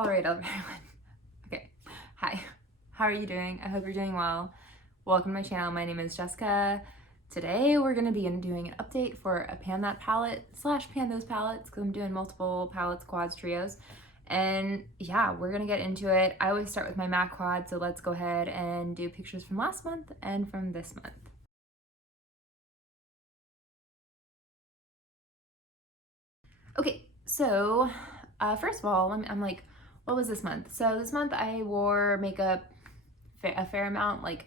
All right, everyone. Okay, hi. How are you doing? I hope you're doing well. Welcome to my channel. My name is Jessica. Today we're going to be doing an update for a pan that palette / pan those palettes because I'm doing multiple palettes, quads, trios. And yeah, we're going to get into it. I always start with my matte quad, so let's go ahead and do pictures from last month and from this month. Okay, so first of all, I'm like, what was this month? So this month I wore makeup a fair amount, like,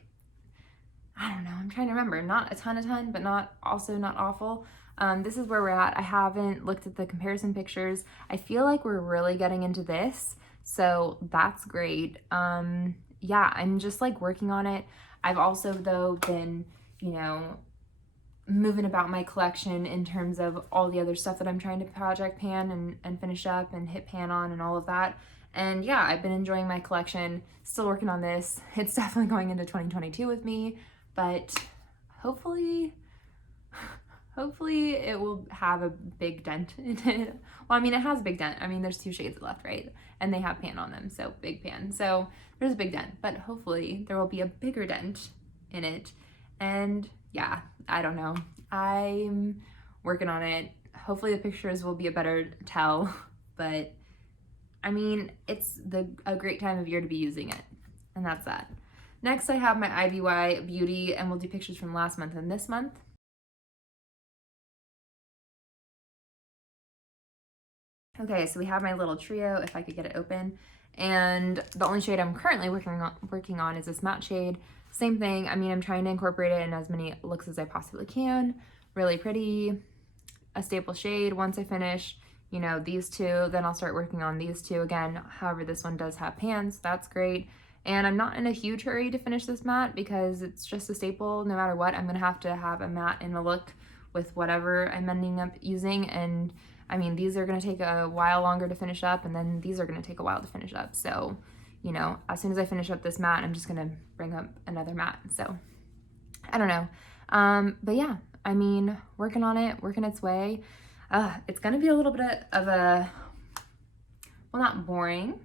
I don't know, I'm trying to remember, not a ton, but not awful. This is where we're at. I haven't looked at the comparison pictures. I feel like we're really getting into this, so that's great. Yeah, I'm just like working on it. I've also though been, moving about my collection in terms of all the other stuff that I'm trying to project pan and finish up and hit pan on and all of that. And yeah, I've been enjoying my collection, still working on this. It's definitely going into 2022 with me, but hopefully it will have a big dent in it. Well, I mean, it has a big dent. I mean, there's 2 shades left, right? And they have pan on them, so big pan. So there's a big dent, but hopefully there will be a bigger dent in it. And yeah, I don't know. I'm working on it. Hopefully the pictures will be a better tell, but I mean, it's a great time of year to be using it, and that's that. Next, I have my IVY Beauty, and we'll do pictures from last month and this month. Okay, so we have my little trio, if I could get it open, and the only shade I'm currently working on is this matte shade. Same thing, I mean, I'm trying to incorporate it in as many looks as I possibly can. Really pretty, a staple shade. Once I finish, these 2, then I'll start working on these 2 again. However, this one does have pans, that's great. And I'm not in a huge hurry to finish this matte because it's just a staple. No matter what, I'm gonna have to have a matte in the look with whatever I'm ending up using. And I mean, these are gonna take a while longer to finish up, and then these are gonna take a while to finish up. So, as soon as I finish up this matte, I'm just gonna bring up another matte. So, I don't know. But yeah, I mean, working on it, working its way. It's gonna be a little bit of a, well, not boring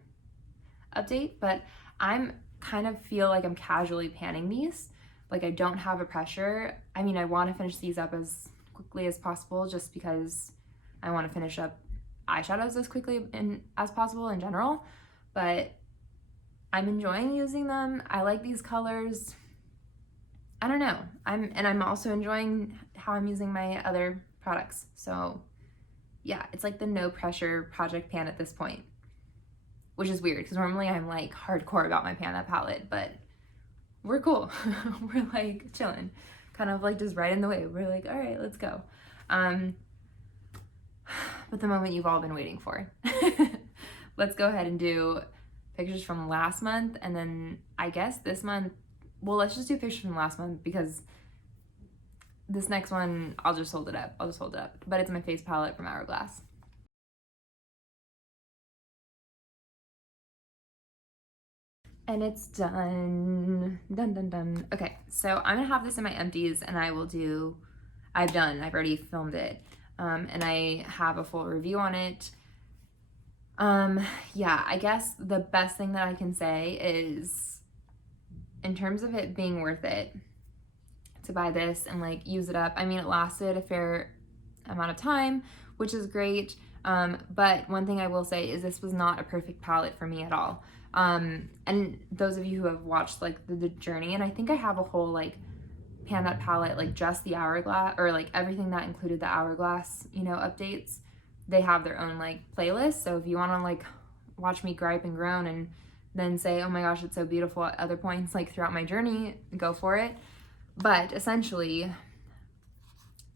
update, but I'm kind of feel like I'm casually panning these. Like, I don't have a pressure. I mean, I want to finish these up as quickly as possible just because I want to finish up eyeshadows as quickly as possible in general, but I'm enjoying using them. I like these colors. I don't know. I'm also enjoying how I'm using my other products. So yeah, it's like the no pressure project pan at this point, which is weird because normally I'm like hardcore about my pan that palette, but we're cool. We're like chilling, kind of like just right in the wave. We're like, all right, let's go. But the moment you've all been waiting for. Let's go ahead and do pictures from last month, and then I guess this month, well, let's just do pictures from last month because this next one, I'll just hold it up. But it's my face palette from Hourglass. And it's done. Done. Okay, so I'm gonna have this in my empties, and I've already filmed it. And I have a full review on it. Yeah, I guess the best thing that I can say is, in terms of it being worth it to buy this and like use it up, I mean, it lasted a fair amount of time, which is great. But one thing I will say is this was not a perfect palette for me at all. And those of you who have watched like the journey, and I think I have a whole like pan that palette, like just the Hourglass, or like everything that included the Hourglass, updates. They have their own like playlist. So if you want to like watch me gripe and groan and then say, oh my gosh, it's so beautiful at other points like throughout my journey, go for it. But essentially,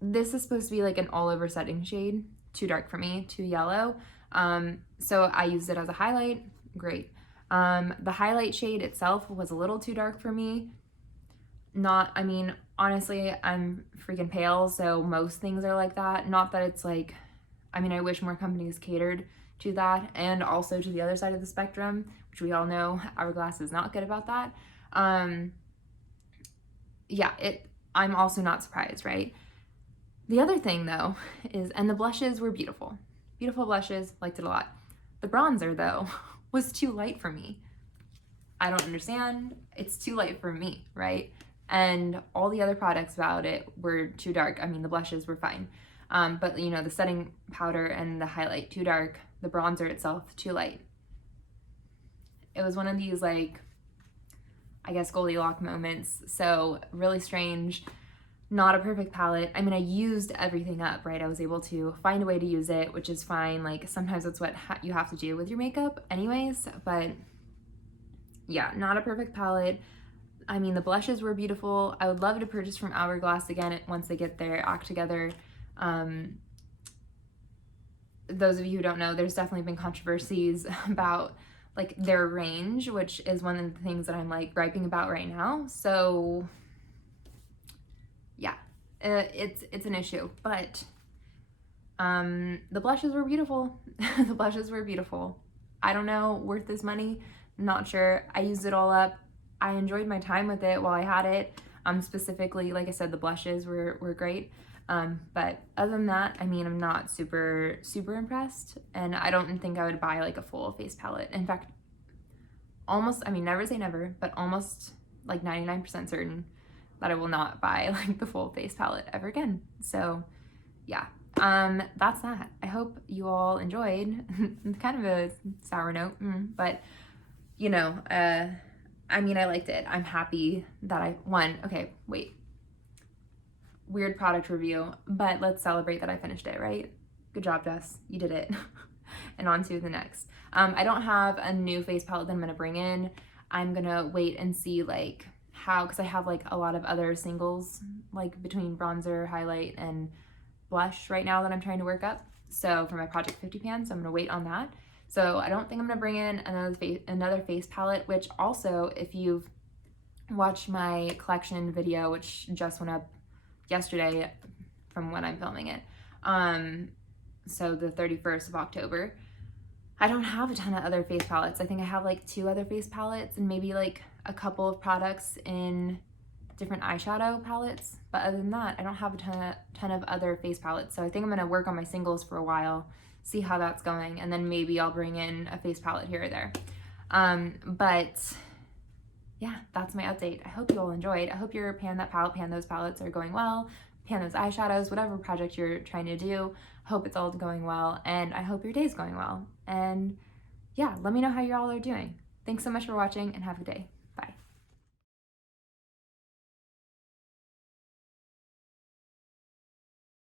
this is supposed to be like an all over setting shade. Too dark for me, too yellow. So I used it as a highlight. Great. The highlight shade itself was a little too dark for me. I mean, honestly, I'm freaking pale, so most things are like that. Not that it's like, I mean, I wish more companies catered to that, and also to the other side of the spectrum, which we all know Hourglass is not good about that. Yeah, I'm also not surprised, right? The other thing though is, and the blushes were beautiful. Beautiful blushes, liked it a lot. The bronzer though was too light for me. I don't understand. It's too light for me, right? And all the other products about it were too dark. I mean, the blushes were fine. But you know, the setting powder and the highlight too dark, the bronzer itself too light. It was one of these, like, I guess Goldilocks moments. So really strange, not a perfect palette. I mean, I used everything up, right? I was able to find a way to use it, which is fine. Like, sometimes that's what you have to do with your makeup anyways, but yeah, not a perfect palette. I mean, the blushes were beautiful. I would love to purchase from Hourglass again once they get their act together. Those of you who don't know, there's definitely been controversies about like their range, which is one of the things that I'm like griping about right now. So yeah, it's an issue, but the blushes were beautiful. The blushes were beautiful. I don't know, worth this money, not sure. I used it all up. I enjoyed my time with it while I had it. Specifically, like I said, the blushes were great. But other than that, I mean, I'm not super impressed, and I don't think I would buy like a full face palette. In fact, almost, I mean, never say never, but almost like 99% certain that I will not buy like the full face palette ever again. So yeah, that's that. I hope you all enjoyed. Kind of a sour note, but you know, I mean, I liked it. I'm happy that I won. Okay, wait. Weird product review, but let's celebrate that I finished it, right? Good job, Jess. You did it. And on to the next. I don't have a new face palette that I'm gonna bring in. I'm gonna wait and see like how, because I have like a lot of other singles like between bronzer, highlight, and blush right now that I'm trying to work up. So for my Project 50 pan, so I'm gonna wait on that. So I don't think I'm gonna bring in another face palette, which also, if you've watched my collection video, which just went up yesterday from when I'm filming it, so the 31st of October, I don't have a ton of other face palettes. I think I have like 2 other face palettes and maybe like a couple of products in different eyeshadow palettes, but other than that, I don't have a ton of other face palettes. So I think I'm gonna work on my singles for a while, see how that's going, and then maybe I'll bring in a face palette here or there. But yeah, that's my update. I hope you all enjoyed. I hope your pan those palettes are going well, pan those eyeshadows, whatever project you're trying to do. Hope it's all going well, and I hope your day's going well. And yeah, let me know how you all are doing. Thanks so much for watching, and have a good day. Bye.